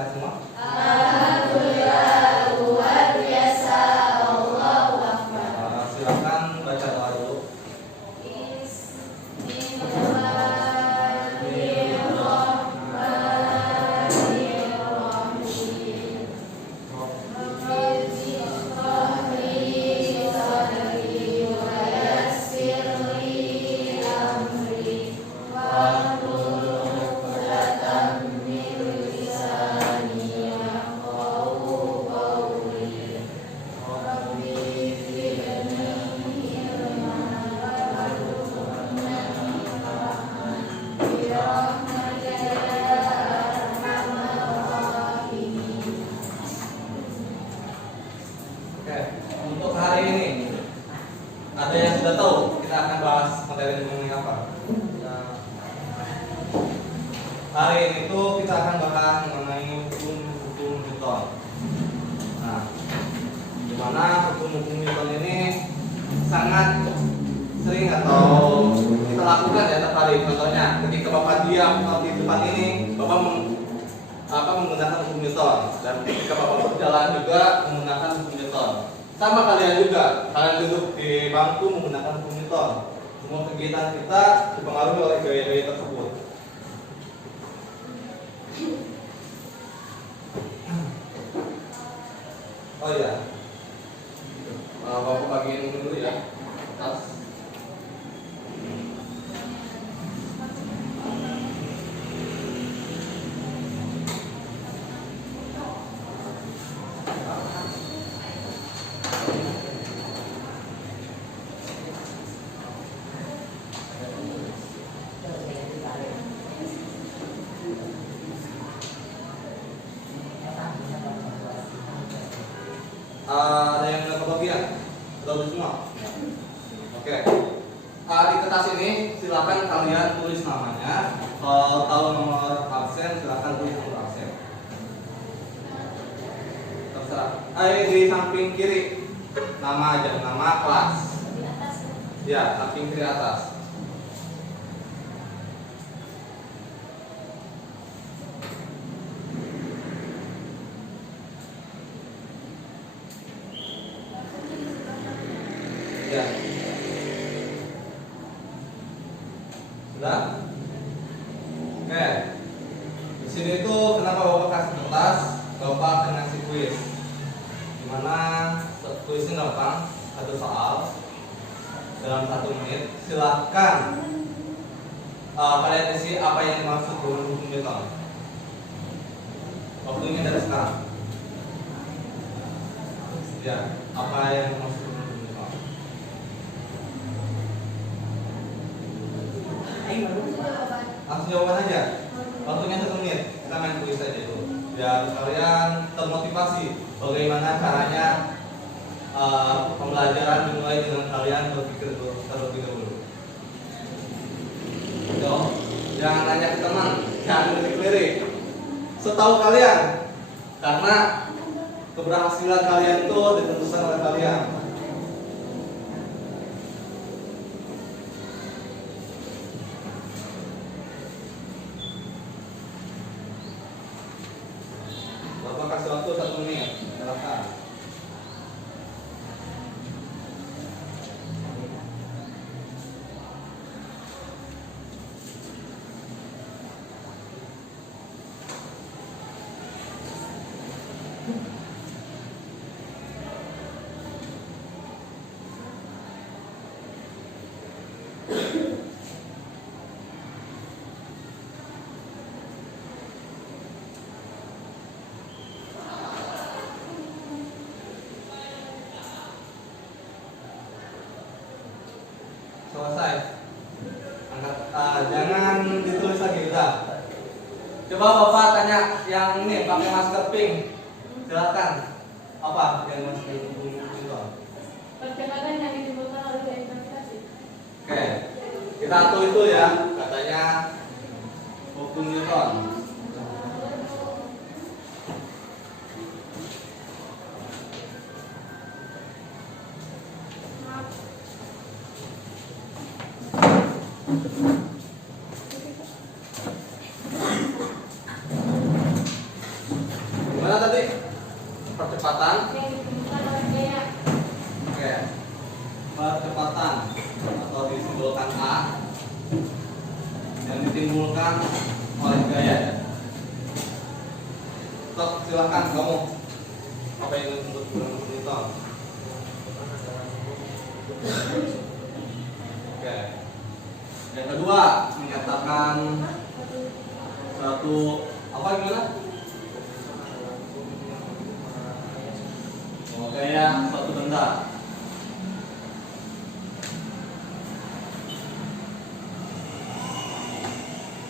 sehat semua? Alhamdulillah, luar biasa. Allahu Akbar. Silakan baca doa dulu. Bismillahirrahmanirrahim. Rabbi shrahli sadri wa yassir li amri wahlul 'uqdatam min lisani yafqahu qawli. Rabbi zidni ilman warzuqni rahman bi rahmatika ya arhamar rahimin. Oke, untuk hari ini ada yang sudah tahu kita akan bahas materi mengenai apa? Hari ini tuh kita akan bahas mengenai hukum-hukum Newton. Nah, dimana hukum-hukum Newton ini sangat sering atau kita lakukan ya tiap hari. Contohnya, ketika Bapak diam atau di depan ini, Bapak menggunakan hukum Newton, dan ketika Bapak berjalan juga menggunakan hukum Newton. Sama kalian juga, kalian duduk di bangku menggunakan hukum Newton. Semua kegiatan kita dipengaruhi oleh gaya-gaya tersebut. Oh iya, Bapak bagiin dulu ya. Tas. Ada yang udah kebagian? Udah semua? Oke. Di kertas ini silakan kalian tulis namanya. Kalau tahu nomor absen silakan tulis nomor absen. Terserah. Di samping kiri nama aja, nama kelas. Ya, samping kiri atas. Ya. Sudah? Oke. Di sini tuh kenapa Bapak kasih kertas? Bapak akan ngasih kuis. Dimana kuisnya gampang, satu soal dalam 1 menit. Silahkan kalian isi apa yang dimaksud dengan hukum Newton. Waktunya dari sekarang. Ya, apa yang dimaksud dengan hukum Newton? Langsung jawaban aja. Waktunya 1 menit. Kita main kuis aja dulu. Biar kalian termotivasi bagaimana caranya pembelajaran dimulai dengan kalian berpikir terlebih dahulu. Yo, jangan nanya ke teman, jangan lirik-lirik. Setahu kalian, karena keberhasilan kalian itu ditentukan oleh kalian. Bapak kasih waktu 1 menit. Silakan. Selesai. Angkat, jangan ditulis lagi, udah. Coba Bapak tanya yang ini pakai masker pink. Silakan. Apa yang masker pink itu? Percepatan yang ditimbulkan oleh gravitasi. Oke. Kita atur itu ya, katanya hukum Newton. percepatan. Oke. Percepatan atau disimbolkan A yang ditimbulkan oleh gaya ya. Sok, silahkan kamu. Apa yang untuk Newton? Oke. Yang kedua, menyatakan satu apa gimana? Gaya suatu benda.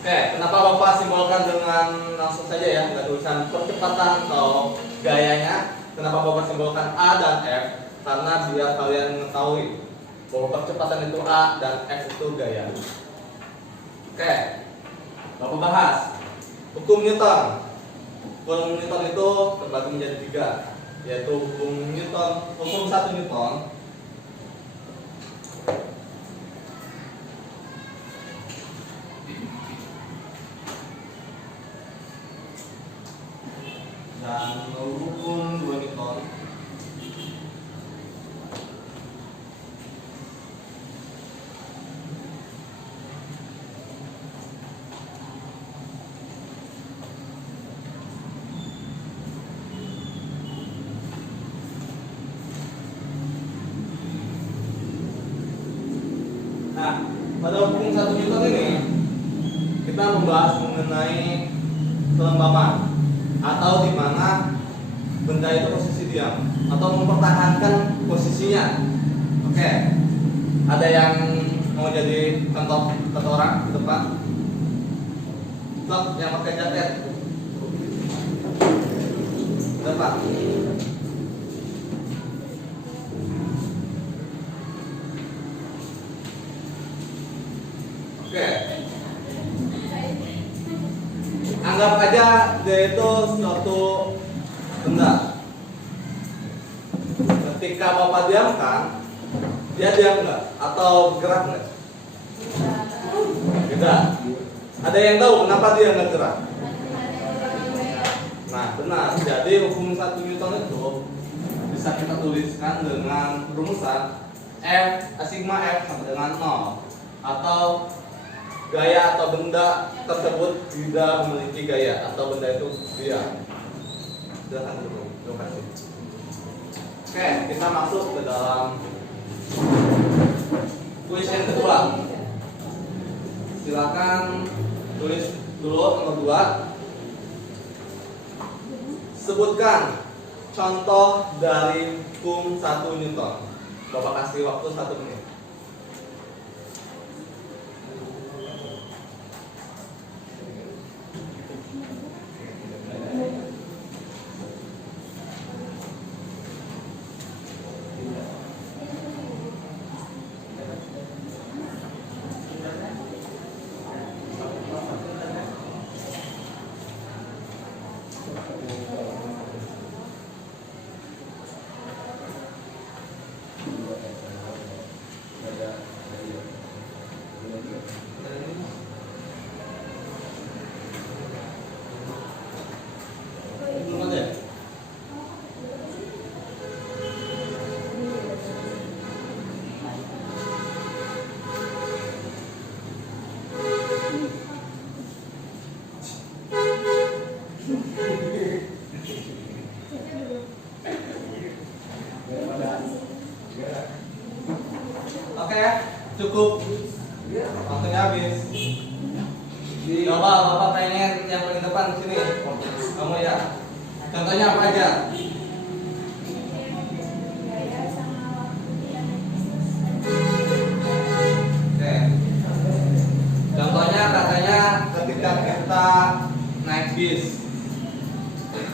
Oke, kenapa Bapak simbolkan dengan langsung saja ya, nggak tulisan percepatan atau gayanya? Kenapa Bapak simbolkan A dan F? Karena biar kalian mengetahui bahwa percepatan itu A dan F itu gaya. Oke, Bapak bahas hukum Newton. Hukum Newton itu terbagi menjadi 3, yaitu hukum Newton, hukum 1 Newton, dan hukum 2 Newton. Nah, pada hukum 1 Newton ini kita membahas mengenai kelembaban atau di mana benda itu posisi diam atau mempertahankan posisinya. Oke. Ada yang mau jadi contoh satu orang di depan? Stop, yang pakai jaket. Depan. Oke. Anggap aja dia itu suatu benda. Ketika Bapak diamkan, dia diam nggak? Atau gerak nggak? Tidak. Ada yang tahu kenapa dia nggak gerak? Nah, benar. Jadi hukum 1 Newton itu bisa kita tuliskan dengan rumusan F sigma F sama dengan 0, atau gaya atau benda tersebut tidak memiliki gaya atau benda itu diam. Silakan dulu. Terima kasih. Oke, kita masuk ke dalam kuis yang kedua. Silakan tulis dulu nomor 2. Sebutkan contoh dari hukum 1 Newton. Bapak kasih waktu 1 menit. Belum ada? Oke ya, cukup. Waktunya habis. Coba Bapak pengen yang paling depan sini. Kamu ya. Contohnya apa aja? Oke. Contohnya katanya ketika kita naik bis.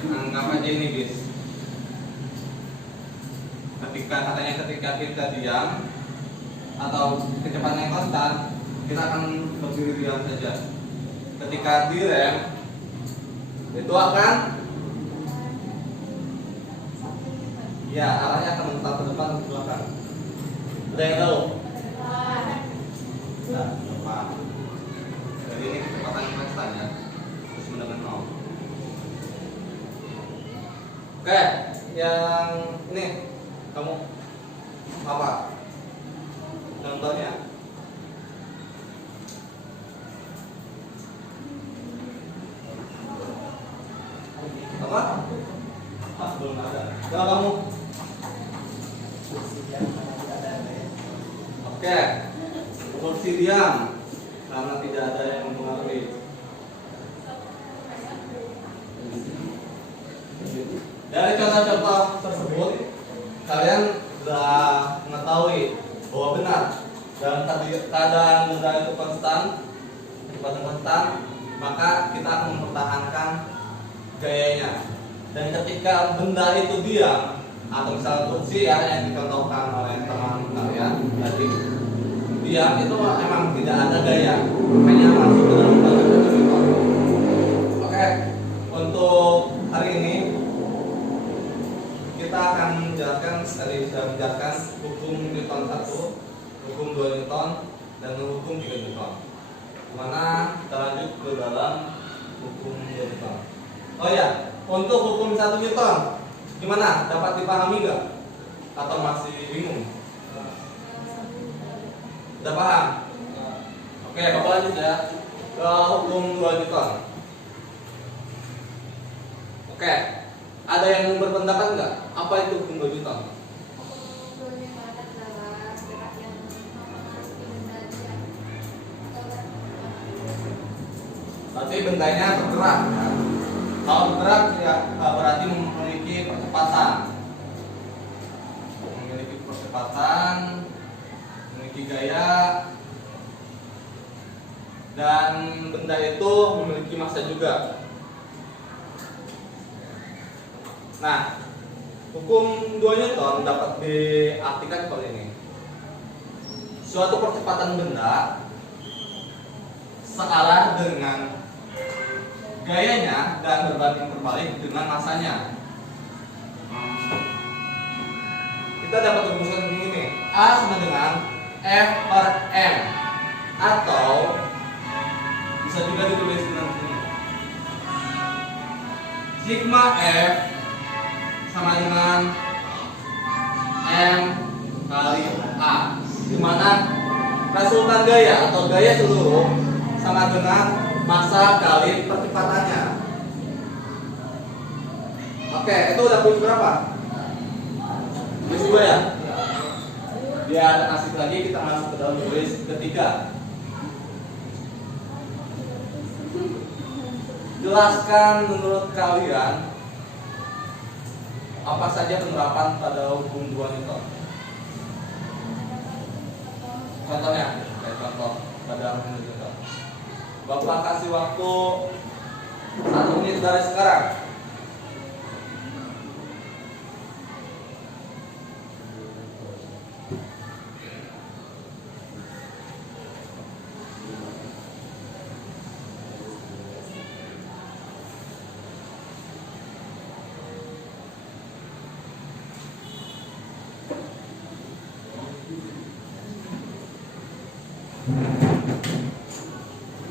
Anggap aja ini bis. Ketika kita diam atau kecepatan yang konstan, kita akan berdiri diam saja. Ketika direm, itu akan ya arahnya akan menetap ke depan ke belakang. Ada yang tahu? Nah, depan. Jadi ini kecepatan yang konstan ya, terus dengan 0. Oke, yang ini kamu apa? Contohnya apa? Ah, belum ada. Coba kamu. Oke. Kursi diam karena tidak ada yang mempengaruhi. Dari contoh-contoh tersebut, kalian sudah mengetahui bahwa benar dalam keadaan benda itu konstan, maka kita akan mempertahankan gayanya. Dan ketika benda itu diam, atau misalnya kursi ya yang dicontohkan oleh teman kalian tadi, diam itu emang tidak ada gaya, makanya masuk ke dalam Newton. Oke, untuk hari ini kita akan menjelaskan hukum Newton 1, hukum 2 Newton, dan hukum 3 Newton. Dimana kita lanjut ke dalam hukum 2 Newton. Oh ya, untuk hukum 1 Newton, gimana? Dapat dipahami nggak? Atau masih bingung? Udah paham? Oke, Bapak lanjut ya ke hukum 2 Newton. Oke, ada yang berpendapat nggak? Apa itu hukum 2 Newton? Berarti bendanya bergerak ya. Kalau bergerak ya berarti memiliki percepatan. Memiliki gaya, dan benda itu memiliki massa juga. Nah, hukum 2 Newton dapat diartikan seperti ini. Suatu percepatan benda searah dengan gayanya dan berbanding terbalik dengan massanya. Kita dapat rumuskan begini, A sama dengan F per M, atau bisa juga ditulis dengan sini, sigma F sama dengan M kali A, dimana resultan gaya atau gaya seluruh sama dengan massa kali percepatannya. Oke, itu udah poin berapa? Tulis 2 ya. Biar asik lagi kita masuk ke dalam tulis ketiga. Jelaskan menurut kalian apa saja penerapan pada hukum 2 Newton. Contohnya, contoh pada hukum 2 Newton. Bapak kasih waktu 1 menit dari sekarang.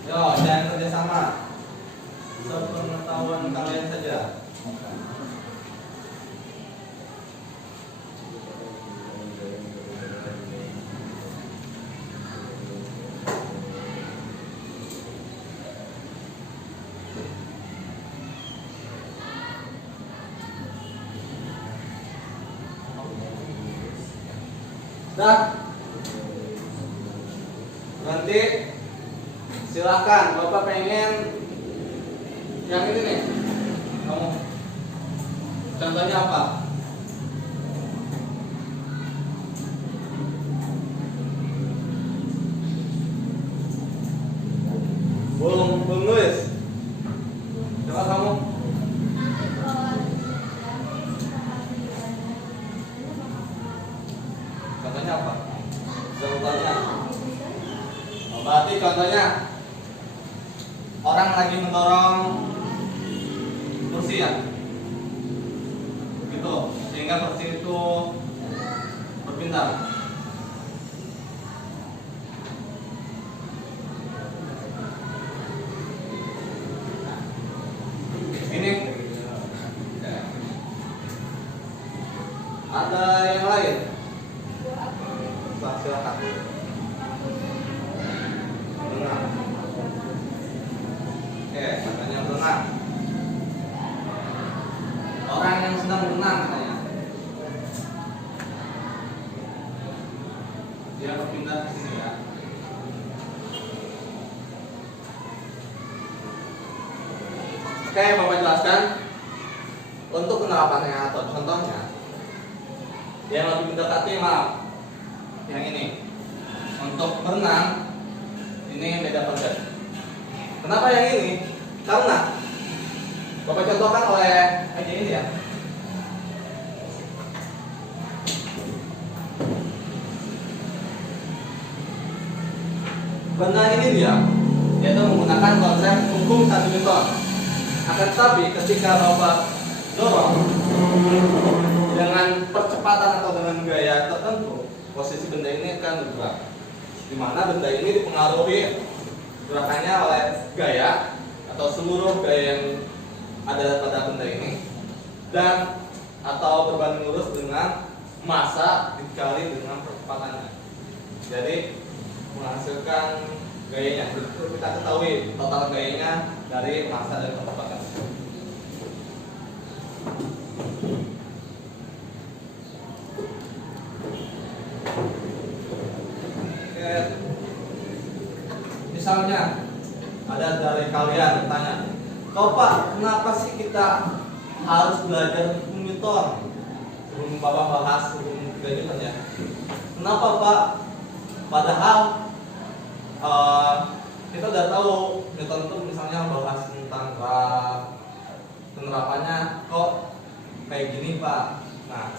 Yo, jangan kerjasama. Sepengetahuan kalian saja. Dah. Nanti silakan, Bapak pengen yang ini nih. Kamu contohnya apa? Belum nulis. Coba kamu. Contohnya apa? Contohnya. Berarti contohnya orang lagi mendorong kursi ya, gitu, sehingga kursi itu berpindah. Ini sedang berenang katanya. Dia berpindah ke sini ya. Oke, Bapak jelaskan untuk penerapannya atau contohnya yang lebih mendekati maaf yang ini untuk berenang ini beda konsep. Kenapa yang ini? Karena Bapak contohkan oleh aja ini ya. Benda ini dia yaitu menggunakan konsep hukum 1 Newton. Akan tetapi ketika Bapak dorong dengan percepatan atau dengan gaya tertentu, posisi benda ini akan bergerak. Di mana benda ini dipengaruhi gerakannya oleh gaya atau seluruh gaya yang ada pada benda ini dan atau berbanding lurus dengan massa dikali dengan percepatannya. Jadi menghasilkan gayanya. Kita ketahui total gayanya dari massa dan percepatan. Misalnya ada dari kalian bertanya, "Kau Pak, kenapa sih kita harus belajar hukum Newton?" Sebelum Bapak bahas hukum 3 Newton ya. Kenapa Pak? Padahal kita udah tahu Newton itu misalnya bahas tentang graf, penerapannya kok kayak gini Pak. Nah,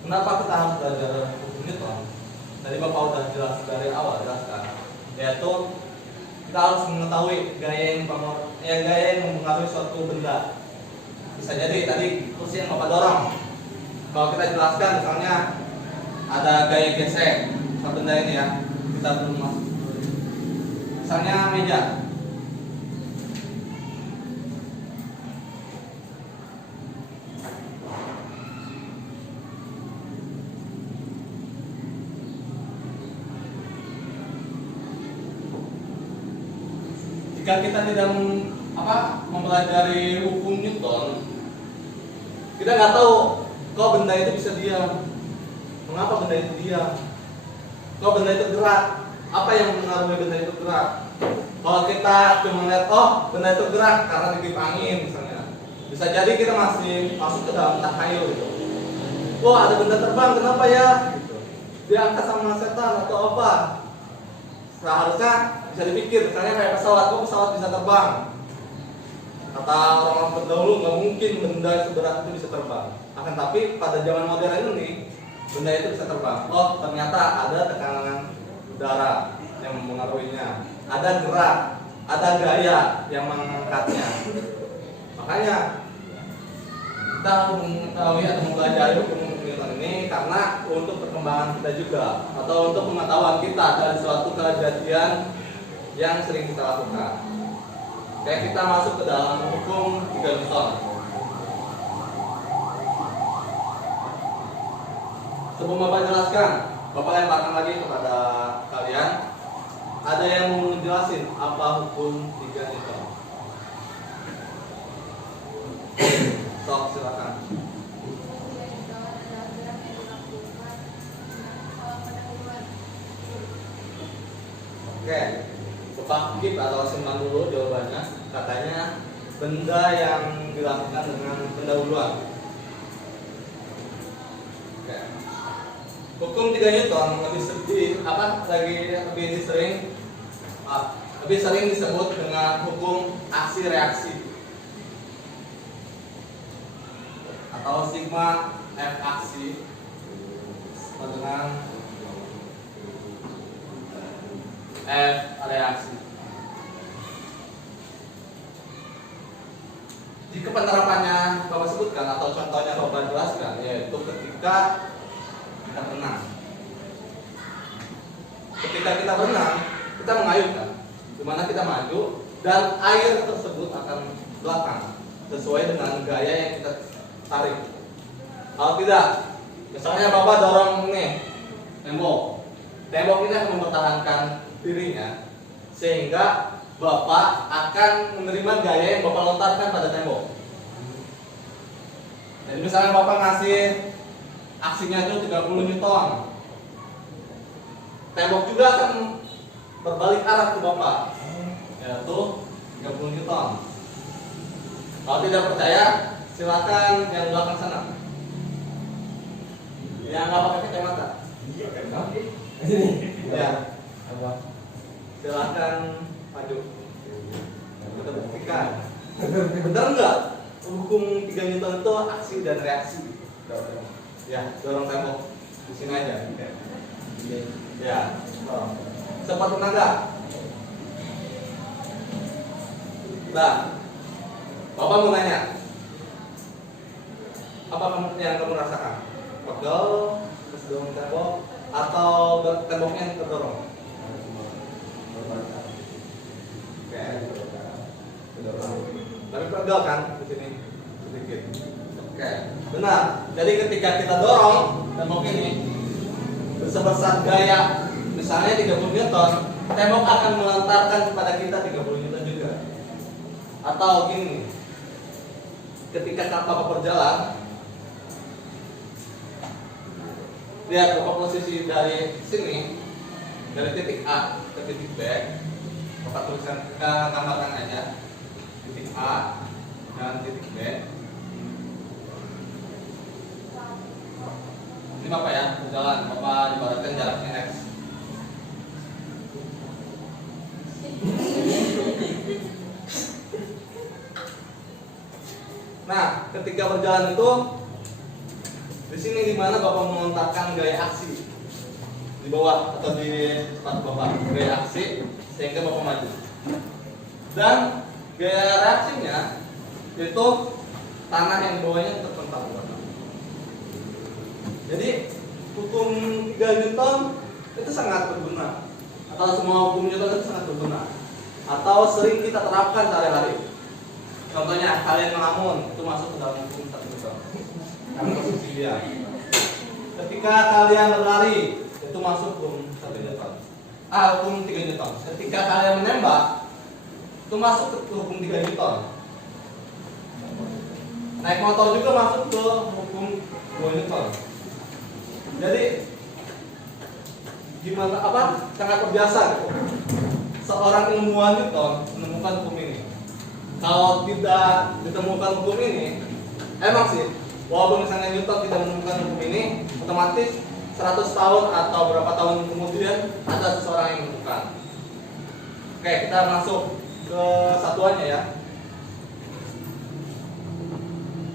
kenapa kita harus belajar hukum Newton? Tadi Bapak udah jelas dari awal jelaskan, yaitu kita harus mengetahui gaya yang mempengaruhi suatu benda. Bisa jadi tadi kursi yang Bapak dorong. Kalau kita jelaskan misalnya ada gaya gesek benda ini ya, kita belum masuk. Misalnya meja. Jika kita tidak mempelajari hukum Newton, kita nggak tahu kok benda itu bisa diam, mengapa benda itu diam, kok benda itu gerak, apa yang mengaruhi benda itu gerak. Kalau kita cuma lihat benda itu gerak karena ditiup angin misalnya, bisa jadi kita masih masuk ke dalam takhayul gitu. Ada benda terbang, kenapa ya? Gitu. Diangkat sama setan atau apa? Seharusnya bisa dipikir, misalnya kayak pesawat, kok pesawat bisa terbang? Kata orang terdahulu nggak mungkin benda seberat itu bisa terbang. Akan tapi pada zaman modern ini benda itu bisa terbang. Ternyata ada tekanan udara yang mengaruhinya, ada gerak, ada gaya yang mengangkatnya. Makanya kita harus mengetahui atau mempelajari hukum Newton ini karena untuk perkembangan kita juga atau untuk pengetahuan kita dari suatu kejadian yang sering kita lakukan. Kayak kita masuk ke dalam hukum 3 Newton. Sebelum Bapak jelaskan, Bapak lemparkan lagi kepada kalian. Ada yang mau menjelasin apa hukum 3 Newton? Sok, silakan. Oke, Bapak skip atau simpan dulu jawabannya. Katanya benda yang dilakukan dengan pendahuluan. Oke. Hukum 3 Newton lebih sering disebut dengan hukum aksi reaksi atau sigma F aksi dengan F reaksi. Jika penerapannya Bapak sebutkan atau contohnya Bapak jelaskan, yaitu ketika kita berenang. Ketika kita berenang, kita mengayunkan, di mana kita maju dan air tersebut akan belakang sesuai dengan gaya yang kita tarik. Kalau tidak, misalnya Bapak dorong nih tembok ini akan mempertahankan dirinya sehingga Bapak akan menerima gaya yang Bapak lontarkan pada tembok. Jadi misalnya Bapak ngasih aksinya itu 30 Newton. Tembok juga akan berbalik arah ke Bapak, yaitu 30 Newton. Kalau tidak percaya, silakan yang belakang sana. Yang nggak pakai kacamata. Ya. Silakan maju. Kita buktikan. Benar nggak? Hukum 3 Newton itu aksi dan reaksi. Ya, dorong tembok. Di sini aja. Ya. Sempat tenaga. Nah, Bapak mau nanya, apa yang kamu rasakan? Pegel, terus dorong tembok, atau temboknya yang terdorong? Oke. Tapi pegel kan di sini sedikit. Oke, benar. Jadi ketika kita dorong tembok ini sebesar gaya, misalnya 30 Newton, tembok akan melantarkan kepada kita 30 Newton juga. Atau gini, ketika Bapak berjalan, lihat Bapak posisi dari sini, dari titik A ke titik B, Bapak tuliskan, gambarkan aja titik A dan titik B. Ini Bapak ya, berjalan, Bapak ibaratkan jaraknya X. Nah, ketika berjalan itu di sini dimana Bapak melontarkan gaya aksi di bawah atau di sepatu Bapak, gaya aksi sehingga Bapak maju. Dan gaya reaksinya itu tanah yang di bawahnya terpental. Jadi hukum 3 Newton itu sangat berguna, atau semua hukum Newton itu sangat berguna, atau sering kita terapkan sehari-hari. Contohnya kalian melamun itu masuk ke dalam hukum 1 Newton. Karena posisi dia. Ketika kalian berlari itu masuk hukum 1 Newton. Hukum 3 Newton. Ketika kalian menembak itu masuk ke hukum 3 Newton. Naik motor juga masuk ke hukum 2 Newton. Jadi gimana sangat terbiasa gitu. Seorang ilmuwan Newton menemukan hukum ini. Kalau tidak ditemukan hukum ini, emang sih, walaupun misalnya Newton tidak menemukan hukum ini, otomatis 100 tahun atau berapa tahun kemudian ada seseorang yang menemukan. Oke, kita masuk ke satuannya ya.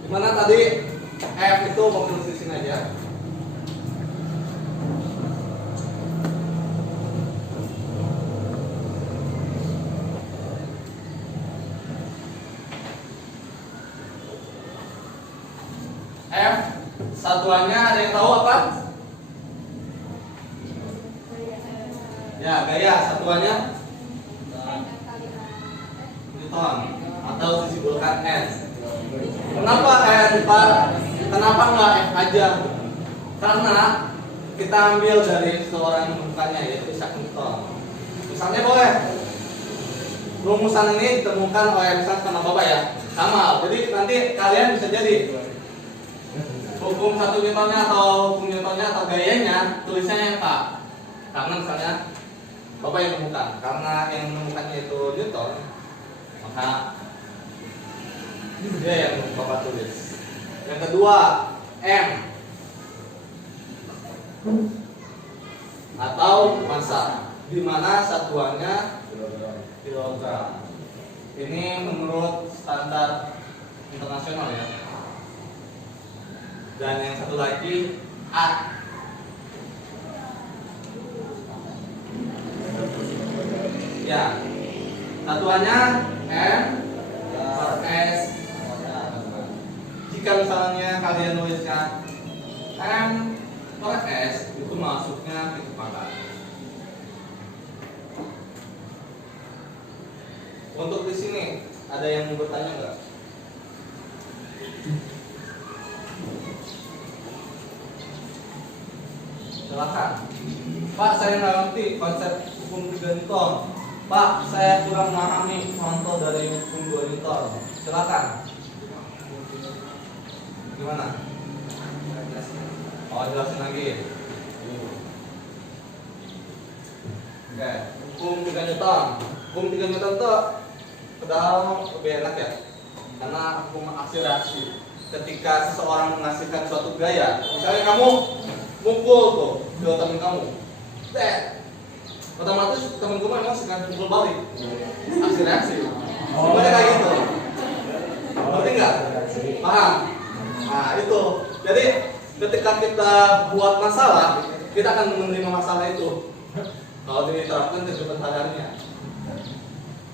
Dimana tadi F itu mau tulis di sini aja. F satuannya ada yang tahu apa? Ya, gaya satuannya Newton atau disimpulkan N. Kenapa N Pak? Kenapa nggak F aja? Karena kita ambil dari seorang yang menemukannya, yaitu Isaac Newton. Misalnya boleh rumusan ini ditemukan oleh misalnya sama Bapak ya, sama. Jadi nanti kalian bisa jadi hukum 1 Newtonnya atau hukum Newtonnya atau gayanya tulisannya Pak. Karena misalnya Bapak yang menemukan, karena yang menemukannya itu Newton, maka dia yang Bapak tulis. Yang kedua M atau massa, di mana satuannya kilogram. Ini menurut standar internasional ya. Dan yang satu lagi A. Ya, satuannya M per S. Jika misalnya kalian nuliskan M per S, itu masuknya kecepatan. Untuk di sini ada yang bertanya nggak? Silakan. Pak, saya nggak ngerti konsep hukum 3 Newton. Pak, saya kurang memahami contoh dari hukum 2 Newton. Silakan. Gimana? Oh, jelasin lagi. Oke, hukum 3 Newton. Hukum 3 Newton tuh padahal lebih enak ya. Karena hukum aksi reaksi. Ketika seseorang menghasilkan suatu gaya, misalnya kamu mukul tuh ke teman kamu, otomatis teman kamu emang akan mukul balik. Aksi reaksi. Semuanya kayak gitu. Ngerti nggak? Paham? Nah itu. Jadi ketika kita buat masalah, kita akan menerima masalah itu. Kalau diterapkan ke kesadarannya.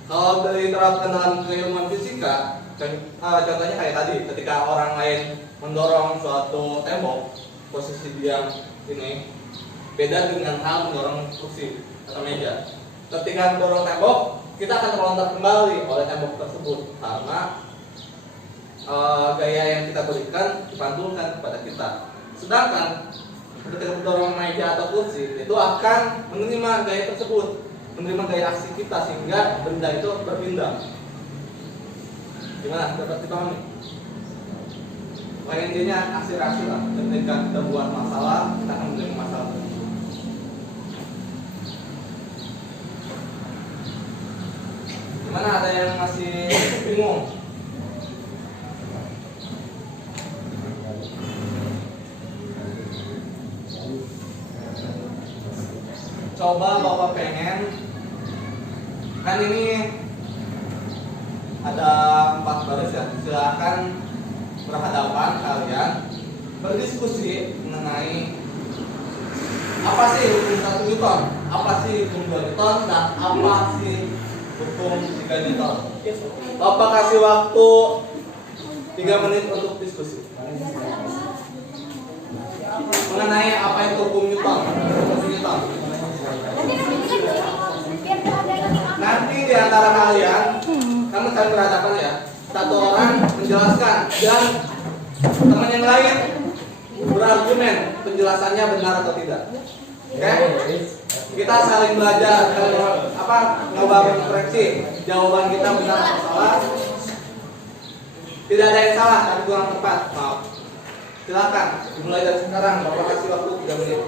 Kalau diterapkan dalam keilmuan fisika, contohnya kayak tadi, ketika orang lain mendorong suatu tembok, posisi dia ini beda dengan hal mendorong kursi atau meja. Ketika mendorong tembok, kita akan terlontar kembali oleh tembok tersebut karena gaya yang kita berikan dipantulkan kepada kita. Sedangkan ketika mendorong meja atau kursi, itu akan menerima gaya tersebut, menerima gaya aksi kita sehingga benda itu berpindah. Gimana? Dapat dipahami? Pokoknya intinya aksi reaksi lah. Ketika kita buat masalah, kita akan menerima masalah. Gimana? Ada yang masih bingung? Coba Bapak pengen, kan ini ada 4 baris ya, silakan berhadapan kalian berdiskusi mengenai apa sih hukum 1 Newton, apa sih hukum 2 Newton, dan apa sih hukum 3 Newton. Bapak kasih waktu 3 menit untuk diskusi mengenai apa itu hukum Newton, hukum Newton. Nanti di antara kalian, kamu saling berhadapan ya. Satu orang menjelaskan dan teman yang lain berargumen penjelasannya benar atau tidak. Oke? Kita saling belajar, nyoba mengkoreksi jawaban kita benar atau salah. Tidak ada yang salah, tapi kurang tepat. Maaf. Silakan dimulai dari sekarang. Bapak kasih waktu 3 menit.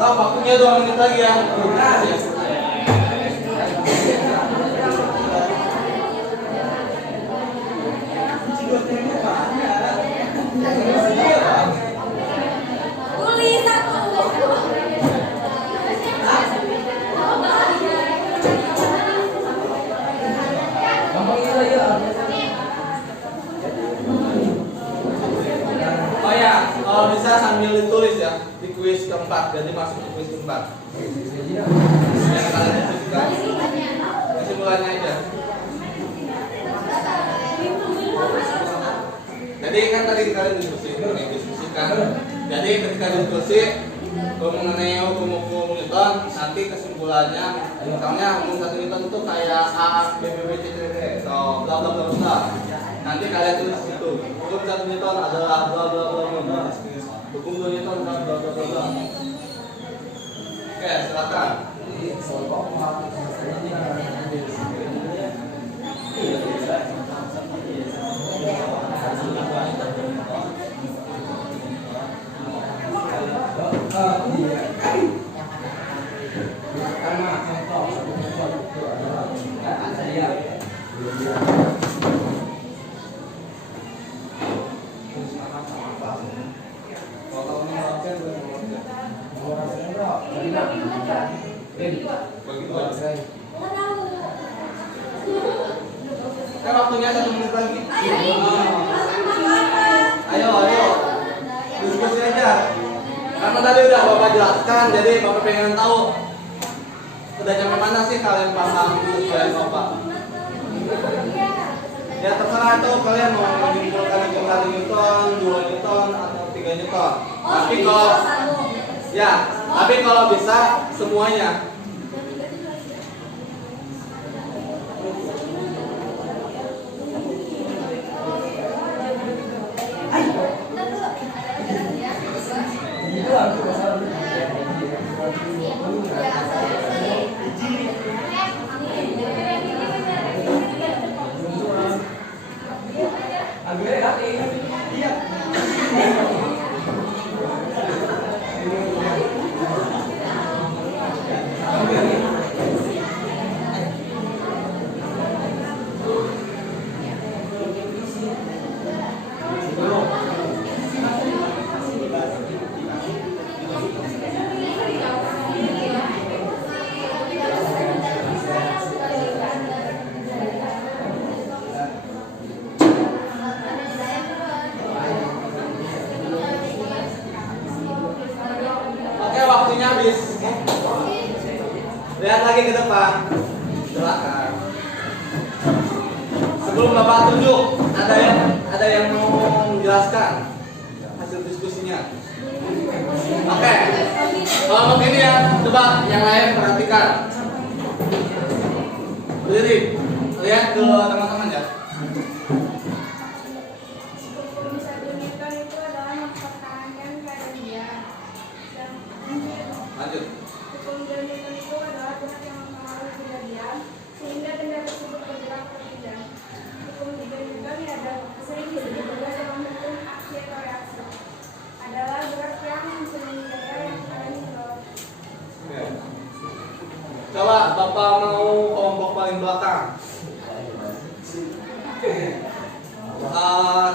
Waktunya 2 menit lagi ya. Oh ya, kalau bisa sambil ditulis ya di kuis keempat, jadi masuk ke kuis keempat. Yang kalian diskusikan, kesimpulannya aja. Jadi kan tadi kalian diskusikan. Jadi ketika diskusi mengenai hukum-hukum Newton, nanti kesimpulannya, misalnya hukum 1 Newton itu kayak A, B, B, B, C, C, D, so bla bla bla bla. Nanti kalian tulis di situ. Hukum 1 Newton adalah bla bla bla bla. Hukum 2 Newton adalah bla bla bla bla. Oke, silakan. Kan waktunya 1 menit lagi. Ayo. Diskusi aja. Karena tadi udah Bapak jelaskan, jadi Bapak pengen tahu udah nyampe mana sih kalian paham kalian Bapak. Ya terserah tuh kalian mau menyimpulkan 5 Newton, 2 Newton atau 3 Newton. Tapi kalau bisa semuanya. Waktunya habis. Lihat lagi ke depan. Silakan. Sebelum Bapak tunjuk, ada yang mau menjelaskan hasil diskusinya. Oke. Kalau begini ya, coba yang lain perhatikan. Berdiri. Lihat ke teman-teman ya. Lanjut. Hukum Newton itu adalah gerak yang mempengaruhi kejadian sehingga benda tersebut bergerak atau tidak. Hukum Newton sering disebut juga dengan hukum aksi atau reaksi. Adalah gerak yang mempunyai daya yang terkadang terlalu. Coba Bapak mau kelompok paling belakang.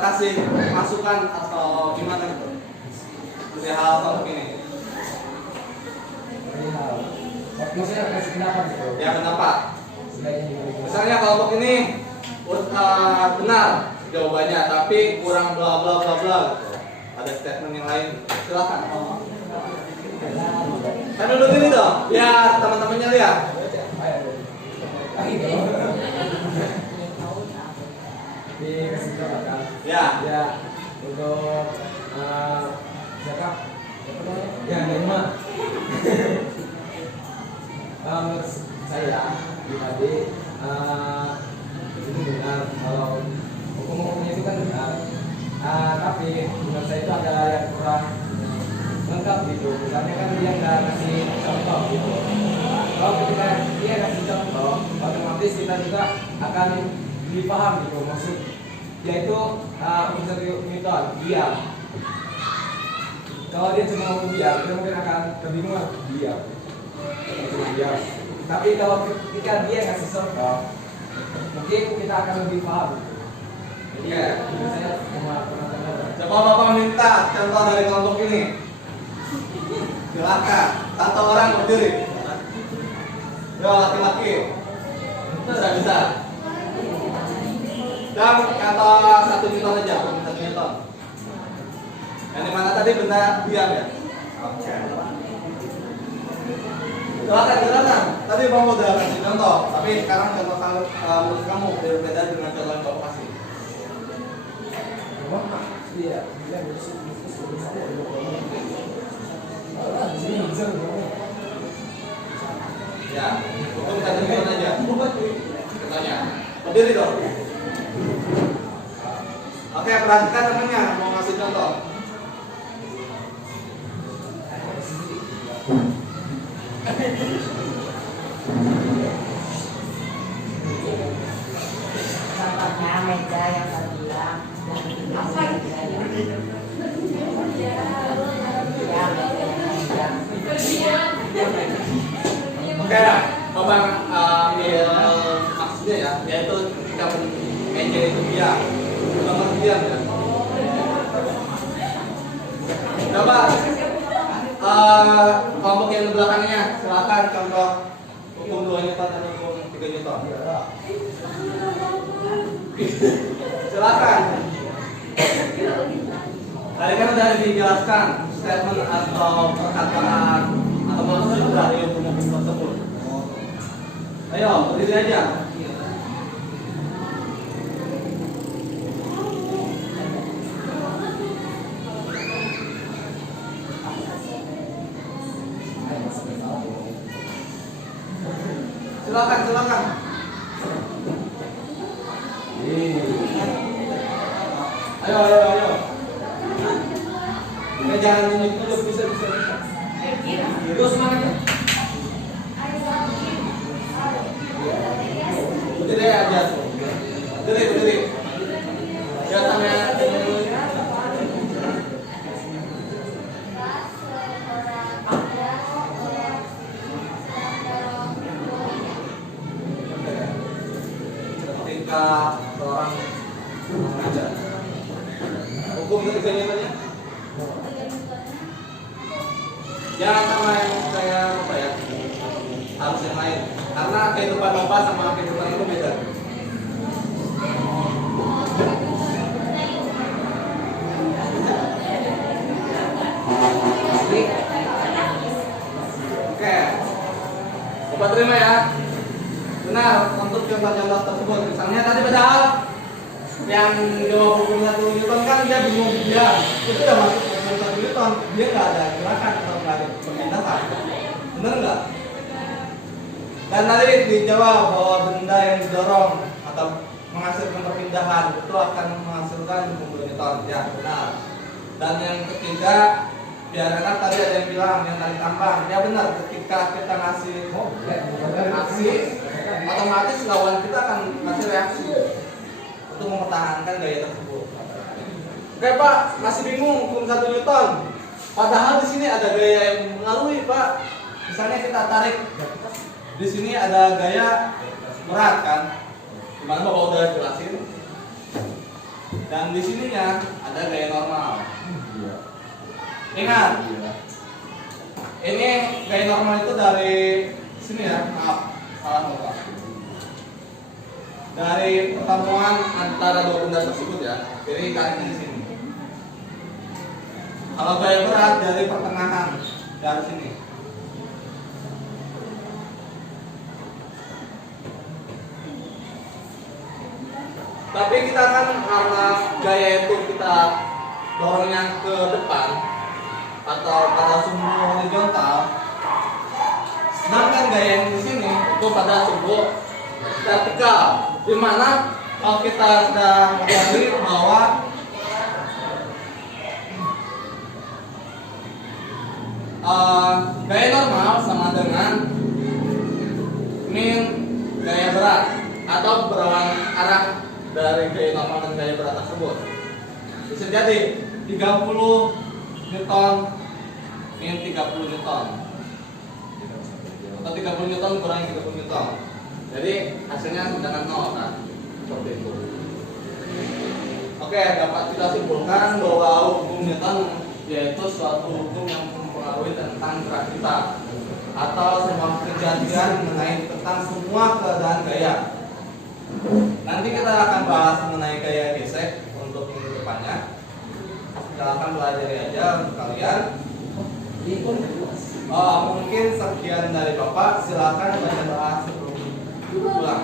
Kasih masukan atau gimana gitu? Dari hal ini. Maksudnya kasih pendapat gitu. Ya pendapat. Misalnya kelompok ini benar jawabannya, tapi kurang bla bla bla bla gitu. Ada statement yang lain. Silakan. Kan dulu gini dong, biar teman-temannya lihat. Dikasih pendapat. Ya. Ya untuk siapa? Ya Nema. Menurut saya pribadi itu benar kalau hukum-hukumnya itu kan benar. Tapi menurut saya itu ada yang kurang lengkap gitu. Misalnya kan dia nggak ngasih contoh gitu. Kalau ketika dia ngasih contoh, otomatis kita juga akan lebih paham gitu maksud yaitu unsur Newton diam. Kalau dia cuma ngomong diam, kita mungkin akan kebingungan diam. Tapi kalau ketika dia ngasih contoh, mungkin kita akan lebih paham. Jadi saya cuma pernah. Coba Bapak minta contoh dari kelompok ini. Silakan. Satu orang berdiri. Yo laki-laki. Bisa. Dan kata 1 Newton aja, 1 Newton. Yang dimana tadi benda diam ya? Oke. Silakan. Tadi Bang udah kasih contoh, tapi sekarang contoh menurut kamu berbeda dengan contoh yang Bapak kasih. Iya, Ya, hukum 1 Newton aja. Contohnya, berdiri dong. Oke, perhatikan temennya mau ngasih contoh. Sampahnya meja yang tadi bilang. Apa itu? Ya, meja. Oke lah, Bapak ambil maksudnya ya, yaitu ketika meja itu diam, nomor diam ya. Coba kelompok yang di belakangnya, silakan contoh hukum 2 Newton dan hukum 3 Newton. Silakan. Tadi kan sudah dijelaskan statement atau perkataan atau maksud dari hukum tersebut. Ayo, berdiri aja. Silakan, silakan. Ayo, ayo, ayo. Jangan tunjuk dulu, bisa. Terus semangatnya. Berdiri aja. Berdiri. Ya, tangan. Ketika seorang mengajar, hukum ketiganya tanya. Jangan sama yang saya apa ya, harus yang lain. Karena kehidupan Bapak sama kehidupan itu beda. Oke, Bapak terima ya. Benar, untuk contoh-contoh tersebut. Misalnya tadi padahal yang jawab hukum 1 Newton kan dia bingung dia. Itu udah masuk hukum 1 Newton, dia nggak ada gerakan atau nggak ada perpindahan. Benar nggak? Dan tadi dijawab bahwa benda yang didorong atau menghasilkan perpindahan itu akan menghasilkan hukum 2 Newton. Ya, benar. Dan yang ketiga, biar enak tadi ada yang bilang yang tadi tambang. Ya benar, ketika kita ngasih aksi, otomatis lawan kita akan ngasih reaksi untuk mempertahankan gaya tersebut. Oke Pak, masih bingung hukum 1 Newton. Padahal di sini ada gaya yang mengaruhi Pak. Misalnya kita tarik, di sini ada gaya berat kan, dimana Bapak udah jelasin. Dan di sininya ada gaya normal. Ingat, ini gaya normal itu dari sini ya, maaf, salah Bapak. Dari pertemuan antara dua benda tersebut ya, jadi tarik di sini. Kalau gaya berat dari pertengahan dari sini. Tapi kita kan karena gaya itu kita dorongnya ke depan atau pada sumbu horizontal, sedangkan gaya yang di sini itu pada sumbu vertikal, di mana kalau kita sudah mengetahui bahwa gaya normal sama dengan min gaya berat atau berlawan arah dari gaya normal dan gaya berat tersebut. Bisa jadi 30 Newton min 30 Newton atau 30 Newton kurangi 30 Newton. Jadi hasilnya dengan 0 kan? Seperti itu. Oke, dapat kita simpulkan bahwa hukum Newton yaitu suatu hukum yang mempengaruhi tentang gerak kita atau semua kejadian mengenai tentang semua keadaan gaya. Nanti kita akan bahas mengenai gaya gesek untuk minggu depannya. Silakan pelajari aja untuk kalian. Mungkin sekian dari Bapak. Silakan baca doa sebelum pulang.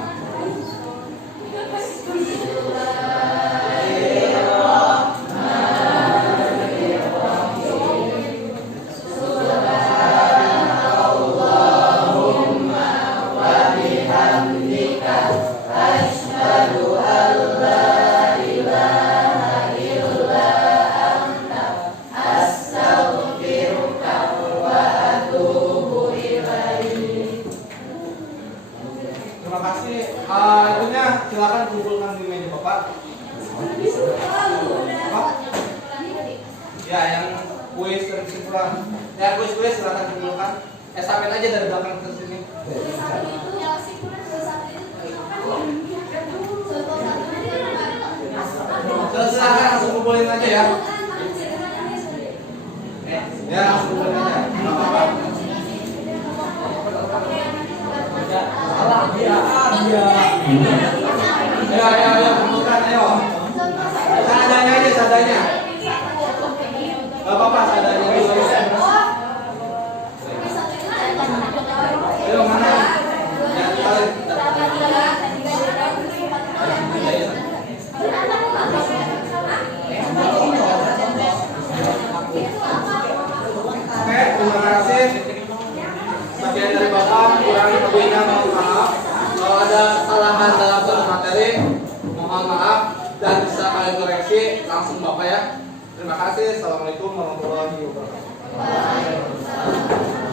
Astaghfiruka wa atubu ilaik. silakan kumpulkan. Estafet aja dari belakang ke sini. Silakan langsung kumpulin aja ya. Ya, langsung kumpulin aja. Nggak apa-apa. Salah dia. Ayo, kumpulkan, ayo. Seadanya aja, seadanya. Gak apa-apa, seadanya dulu aja. Ayo, mana? Yang paling. Oke, terima kasih. Sebagian dari Bapak kurang lebihnya mohon maaf. Kalau ada kesalahan dalam suatu materi, mohon maaf dan bisa kalian koreksi langsung Bapak ya. Terima kasih. Assalamualaikum warahmatullahi wabarakatuh. Waalaikumsalam.